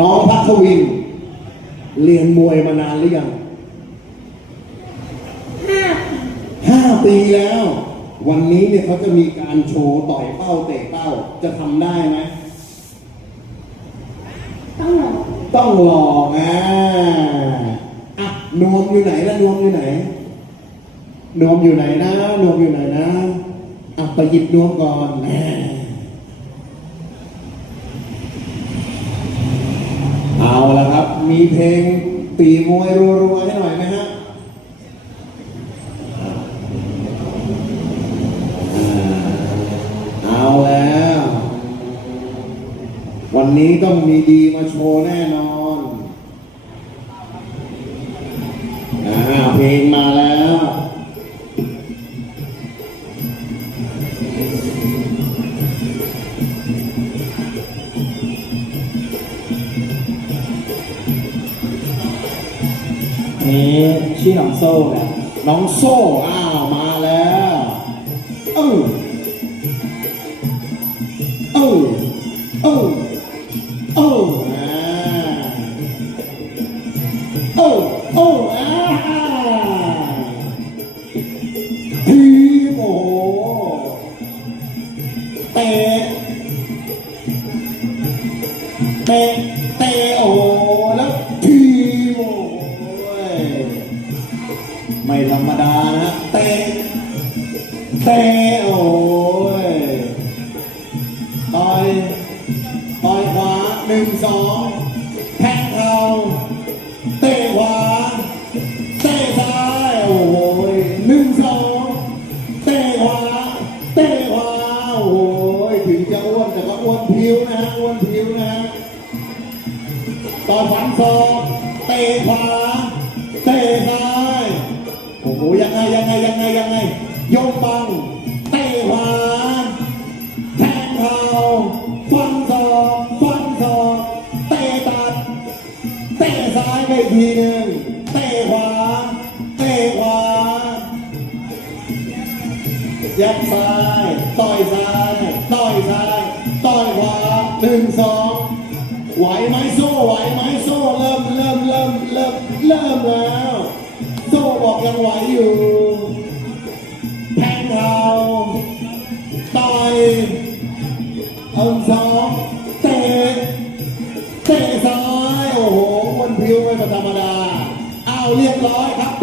น้องพัทวิน เรียนมวยมานานหรือยังห้าห้าปีแล้ว วันนี้เนี่ยเขาจะมีการโชว์ต่อยเป้าเตะเป้าจะทำได้ไหมต้องหลอกต้องลองอะอะนวมอยู่ไหนล่ะนวมอยู่ไหนนวมอยู่ไหนนะนวมอยู่ไหนนะอะไปหยิบนวมก่อนแหมเอาละครับ มีเพลงปีมวยรัวๆให้หน่อยไหมฮะเอาแล้ว วันนี้ต้องมีดีมาโชว์แน่นอน นี้ชื่อน้องโซ่ครับน้องโซ่อ้าวมาแล้วเอ้าเอ้าเอ้าเอ้าอ่าเอ้าเอ้าอ่าทีโอ้โหเตะเตะเตะโอ้ ธรรมดานะเตะเตะโอ้ยต่อยต่อยขวาหนึ่งสองแทงเข่าเตะขวาเตะซ้ายโอ้ยหนึ่งสองเตะขวาเตะขวาโอ้ยถึงจะอ้วนแต่ก็อ้วนผิวนะฮะอ้วนผิวนะฮะต่อฝันศอกเตะขวาเตะซ้าย โอ้โหยังไงยังไงยังไงยังไงยกบังเตะขวาแทงเข่าฟันศอกฟันศอกเตะตัดเตะซ้ายไปทีหนึ่งเตะขวาเตะขวายับซ้ายต่อยซ้ายต่อยซ้ายต่อยขวาหนึ่งสองไหวไหมโซ่ไหวไหมโซ่เริ่มเริ่มเริ่มเริ่มเริ่มแล้ว โซ่บอกยังไหวอยู่แทงเท้าต่อยเอาสองเตะเตะซ้าย โอ้โหมันพิ้วไม่ธรรมดา เอาเรียบร้อยครับ